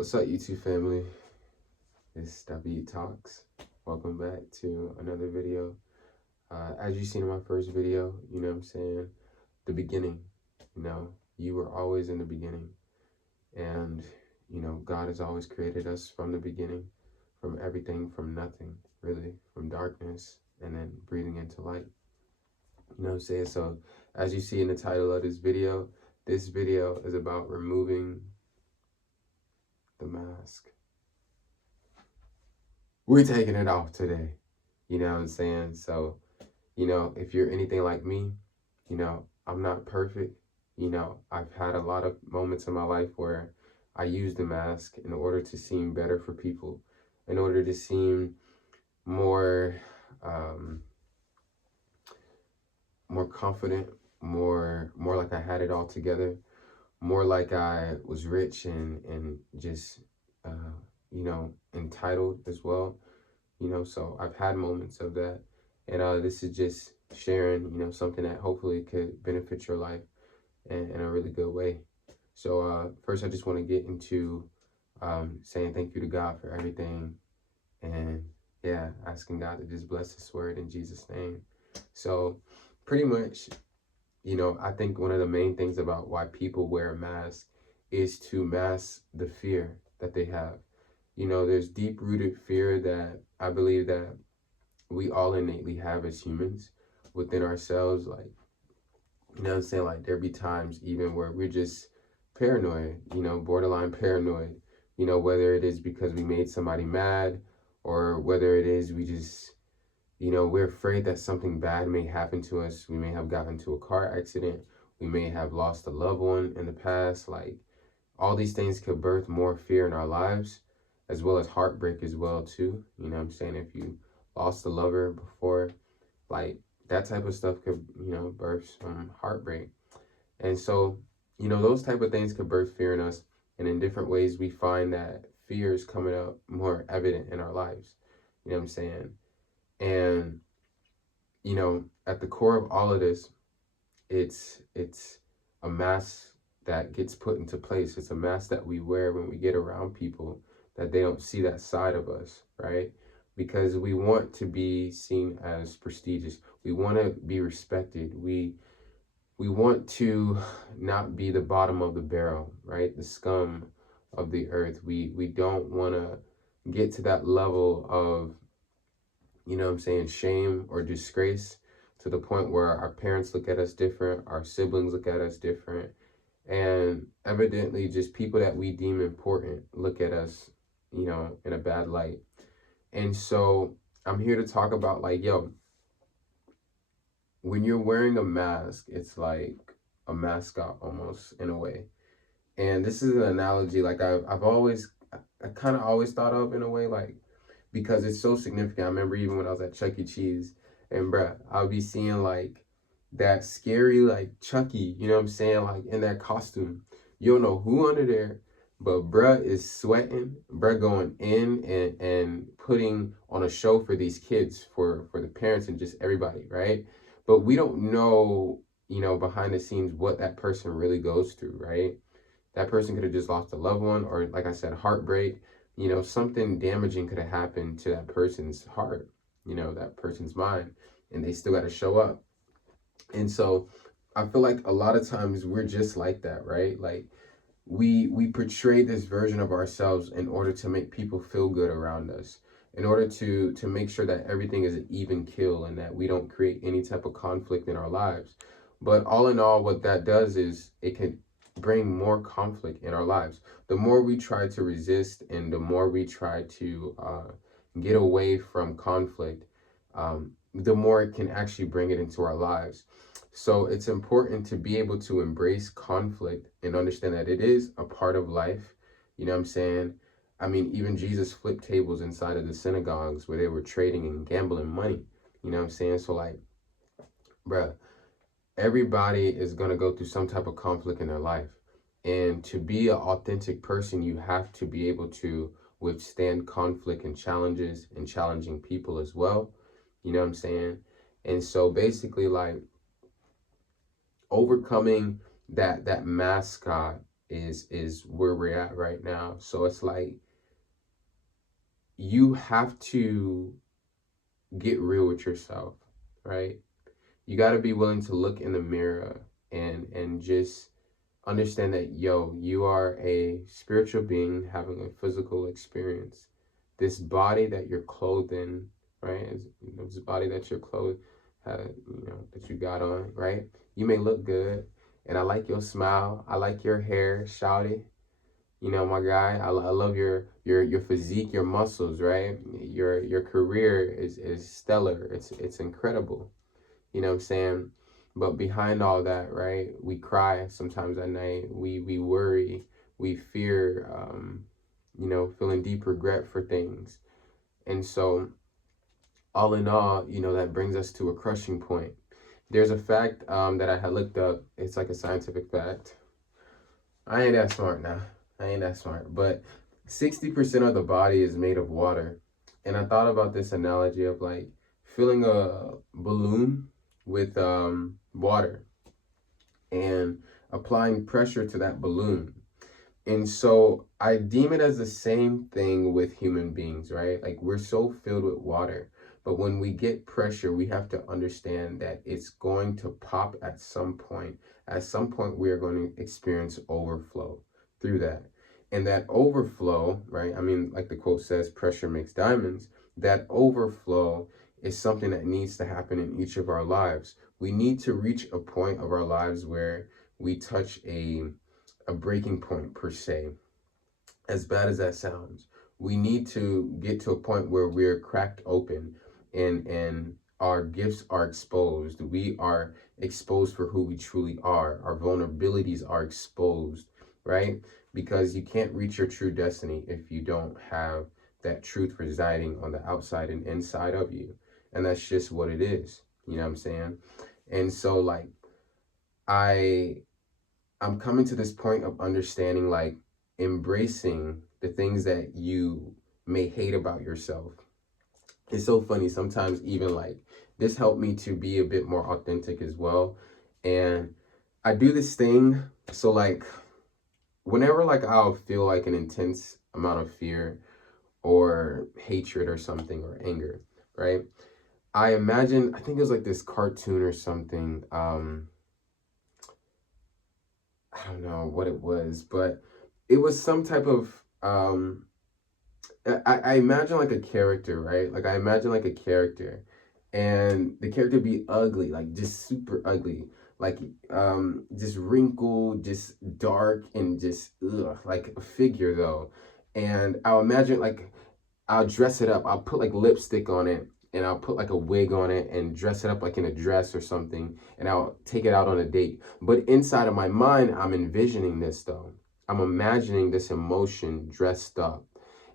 What's up, YouTube family? It's David Talks. Welcome back to another video. As you seen in my first video, you know what I'm saying? The beginning, you were always in the beginning. And, God has always created us from the beginning, from everything, from nothing, really, from darkness, and then breathing into light. You know what I'm saying? So, as you see in the title of this video is about removing the mask. We're taking it off today. You know what I'm saying? So, if you're anything like me, I'm not perfect. I've had a lot of moments in my life where I used the mask in order to seem better for people, in order to seem more, more confident, more like I had it all together, more like I was rich and just, entitled as well. So I've had moments of that. And this is just sharing, something that hopefully could benefit your life in a really good way. So first, I just want to get into saying thank you to God for everything. And yeah, asking God to just bless His word in Jesus' name. So pretty much, I think one of the main things about why people wear a mask is to mask the fear that they have. There's deep-rooted fear that I believe that we all innately have as humans within ourselves. Like, like there be times even where we're just paranoid, borderline paranoid, whether it is because we made somebody mad or whether it is we just, we're afraid that something bad may happen to us. We may have gotten into a car accident. We may have lost a loved one in the past. Like, all these things could birth more fear in our lives, as well as heartbreak as well too. If you lost a lover before, like that type of stuff could, birth some heartbreak. And so, those type of things could birth fear in us. And in different ways, we find that fear is coming up more evident in our lives. You know what I'm saying? And, at the core of all of this, it's a mask that gets put into place. It's a mask that we wear when we get around people, that they don't see that side of us, right? Because we want to be seen as prestigious. We want to be respected. We want to not be the bottom of the barrel, right? The scum of the earth. We don't want to get to that level of, shame or disgrace, to the point where our parents look at us different, our siblings look at us different, and evidently just people that we deem important look at us, in a bad light. And so I'm here to talk about, like, yo, when you're wearing a mask, it's like a mascot almost, in a way. And this is an analogy like I've always, I kind of always thought of in a way, like, because it's so significant. I remember even when I was at Chuck E. Cheese, and bruh, I'll be seeing like that scary, like Chucky, like in that costume. You don't know who under there, but bruh is sweating, bruh going in and putting on a show for these kids, for the parents and just everybody, right? But we don't know, behind the scenes what that person really goes through, right? That person could have just lost a loved one, or like I said, heartbreak. Something damaging could have happened to that person's heart, that person's mind, and they still got to show up. And so I feel like a lot of times we're just like that, right? Like we portray this version of ourselves in order to make people feel good around us, in order to make sure that everything is an even kill and that we don't create any type of conflict in our lives. But all in all, what that does is it can bring more conflict in our lives. The more we try to resist and the more we try to get away from conflict, the more it can actually bring it into our lives. So it's important to be able to embrace conflict and understand that it is a part of life. You know what I'm saying? I mean, even Jesus flipped tables inside of the synagogues where they were trading and gambling money. You know what I'm saying? So like, bruh, everybody is going to go through some type of conflict in their life. And to be an authentic person, you have to be able to withstand conflict and challenges and challenging people as well. You know what I'm saying? And so basically, like, overcoming that mascot is where we're at right now. So it's like you have to get real with yourself, right? You got to be willing to look in the mirror and just understand that, yo, you are a spiritual being having a physical experience. This body that you're clothed in, right? This body that you're clothed, that you got on, right? You may look good, and I like your smile. I like your hair, shawty. My guy. I love your physique, your muscles, right? Your career is stellar. It's incredible. You know what I'm saying? But behind all that, right, we cry sometimes at night. We worry. We fear, feeling deep regret for things. And so, all in all, that brings us to a crushing point. There's a fact that I had looked up. It's like a scientific fact. I ain't that smart now. I ain't that smart. But 60% of the body is made of water. And I thought about this analogy of like filling a balloon with water and applying pressure to that balloon. And so I deem it as the same thing with human beings, right? Like we're so filled with water, but when we get pressure, we have to understand that it's going to pop at some point. At some point, we are going to experience overflow through that. And that overflow, right? I mean, like the quote says, pressure makes diamonds. That overflow is something that needs to happen in each of our lives. We need to reach a point of our lives where we touch a breaking point per se. As bad as that sounds, we need to get to a point where we're cracked open and our gifts are exposed. We are exposed for who we truly are. Our vulnerabilities are exposed, right? Because you can't reach your true destiny if you don't have that truth residing on the outside and inside of you. And that's just what it is. You know what I'm saying? And so like I'm coming to this point of understanding, like embracing the things that you may hate about yourself. It's so funny. Sometimes even like this helped me to be a bit more authentic as well. And I do this thing. So like whenever like I'll feel like an intense amount of fear or hatred or something or anger, right? I think it was like this cartoon or something. I don't know what it was, but it was some type of I imagine like a character, right? Like I imagine like a character and the character be ugly, like just super ugly, like just wrinkled, just dark and just like a figure though. And I'll imagine like I'll dress it up. I'll put like lipstick on it and I'll put like a wig on it and dress it up like in a dress or something. And I'll take it out on a date. But inside of my mind, I'm envisioning this though. I'm imagining this emotion dressed up.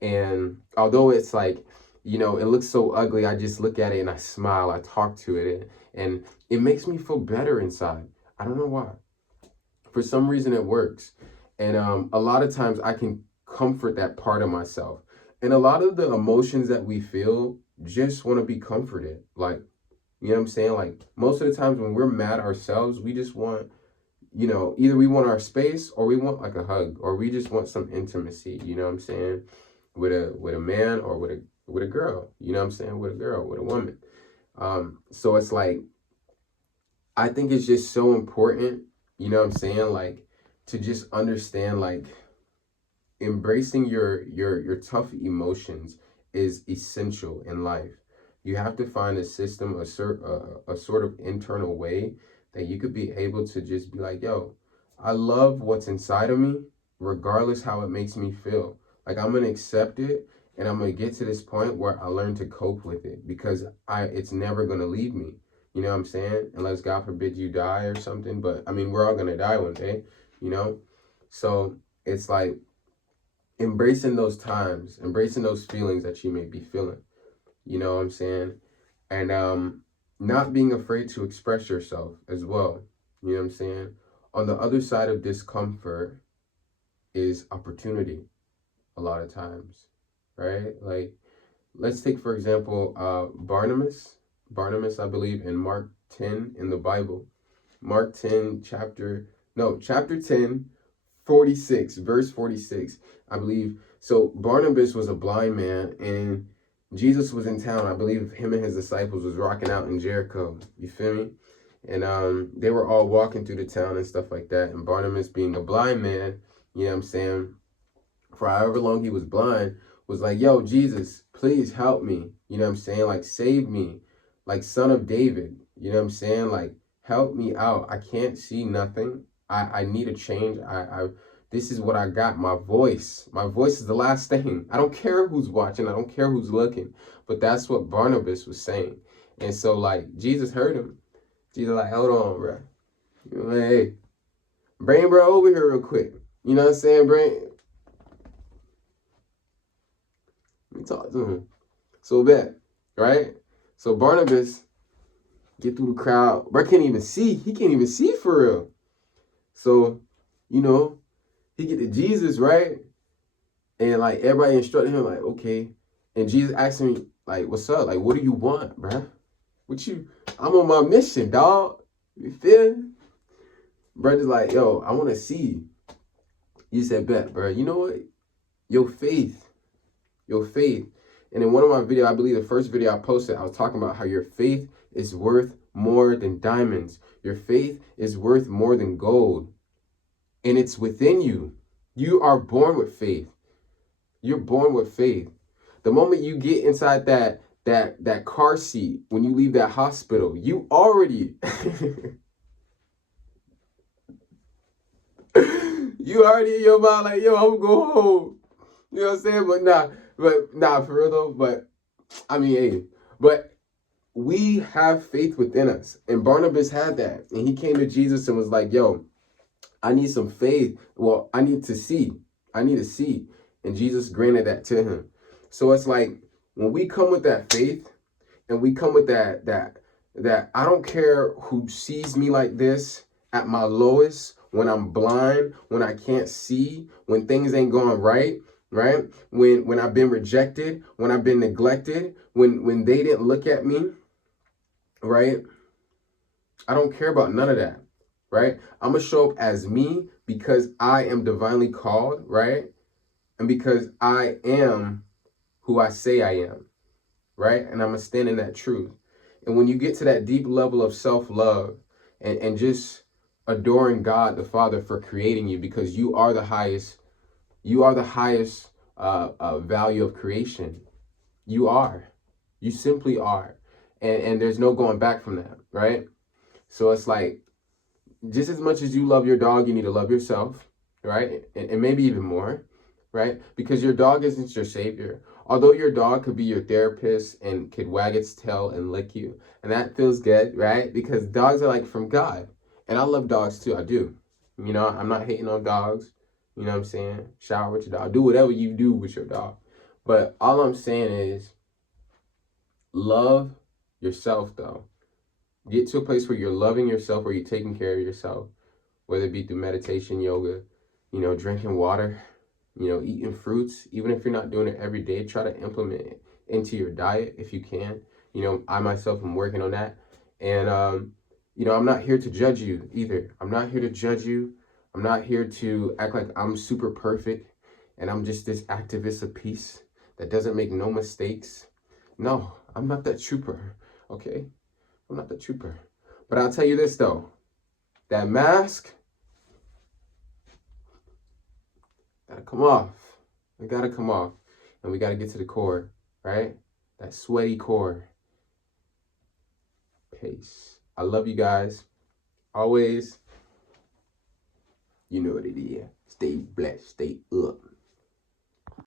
And although it's like, it looks so ugly, I just look at it and I smile, I talk to it, and it makes me feel better inside. I don't know why. For some reason, it works. And a lot of times I can comfort that part of myself. And a lot of the emotions that we feel just want to be comforted. Like, you know what I'm saying? Like, most of the times when we're mad ourselves, we just want, either we want our space or we want like a hug or we just want some intimacy, you know what I'm saying? With a man or with a girl, you know what I'm saying? With a girl, with a woman. So it's like, I think it's just so important, you know what I'm saying? Like, to just understand, like, embracing your tough emotions is essential in life. You have to find a system, a sort of internal way that you could be able to just be like, yo, I love what's inside of me, regardless how it makes me feel. Like I'm gonna accept it, and I'm gonna get to this point where I learn to cope with it because it's never gonna leave me. You know what I'm saying? Unless God forbid you die or something. But I mean, we're all gonna die one day, you know? So it's like embracing those times, embracing those feelings that you may be feeling. You know what I'm saying? And not being afraid to express yourself as well. You know what I'm saying? On the other side of discomfort is opportunity a lot of times, right? Like, let's take, for example, Barnabas, I believe, in Mark 10 in the Bible. Chapter 10, 46, verse 46, I believe. So Barnabas was a blind man, and Jesus was in town. I believe him and his disciples was rocking out in Jericho. You feel me? And they were all walking through the town and stuff like that. And Barnabas, being a blind man, you know what I'm saying, for however long he was blind, was like, yo, Jesus, please help me. You know what I'm saying? Like, save me. Like, son of David. You know what I'm saying? Like, help me out. I can't see nothing. I need a change. This is what I got. My voice. My voice is the last thing. I don't care who's watching. I don't care who's looking. But that's what Barnabas was saying. And so, like, Jesus heard him. Jesus like, hold on, bro. You know, hey, bring bro over here real quick. You know what I'm saying? Let me talk to him. So bet, right? So Barnabas get through the crowd. Bro can't even see. He can't even see for real. So, you know, he get to Jesus, right? And like everybody instructed him, like, okay. And Jesus asked him, like, what's up? Like, what do you want, bruh? I'm on my mission, dog. You feel me? Brother's like, yo, I want to see. He said, bet, bro. You know what? Your faith. And in one of my videos, I believe the first video I posted, I was talking about how your faith is worth more than diamonds. Your faith is worth more than gold. And it's within you. You are born with faith. You're born with faith. The moment you get inside that car seat, when you leave that hospital, you already you already in your mind like, yo, I'm gonna go home. You know what I'm saying? But nah, for real though. But I mean, hey, but we have faith within us. And Barnabas had that. And he came to Jesus and was like, yo, I need some faith. Well, I need to see. I need to see. And Jesus granted that to him. So it's like when we come with that faith and we come with that I don't care who sees me like this at my lowest, when I'm blind, when I can't see, when things ain't going right, when I've been rejected, when I've been neglected, when they didn't look at me, right? I don't care about none of that, right? I'm gonna show up as me because I am divinely called, right? And because I am who I say I am, right? And I'm gonna stand in that truth. And when you get to that deep level of self-love and just adoring God the Father for creating you, because you are the highest value of creation. You simply are. And there's no going back from that, right? So it's like, just as much as you love your dog, you need to love yourself, right? And maybe even more, right? Because your dog isn't your savior. Although your dog could be your therapist and could wag its tail and lick you. And that feels good, right? Because dogs are like from God. And I love dogs too, I do. You know, I'm not hating on dogs. You know what I'm saying? Shower with your dog. Do whatever you do with your dog. But all I'm saying is love yourself though. Get to a place where you're loving yourself, where you're taking care of yourself, whether it be through meditation, yoga, you know, drinking water, you know, eating fruits. Even if you're not doing it every day, try to implement it into your diet if you can. You know, I myself am working on that. And, you know, I'm not here to judge you either. I'm not here to judge you. I'm not here to act like I'm super perfect and I'm just this activist of peace that doesn't make no mistakes. No, I'm not that trooper, okay? I'm not the trooper. But I'll tell you this though. That mask gotta come off. It gotta come off. And we gotta get to the core, right? That sweaty core. Peace. I love you guys. Always. You know what it is. Stay blessed. Stay up.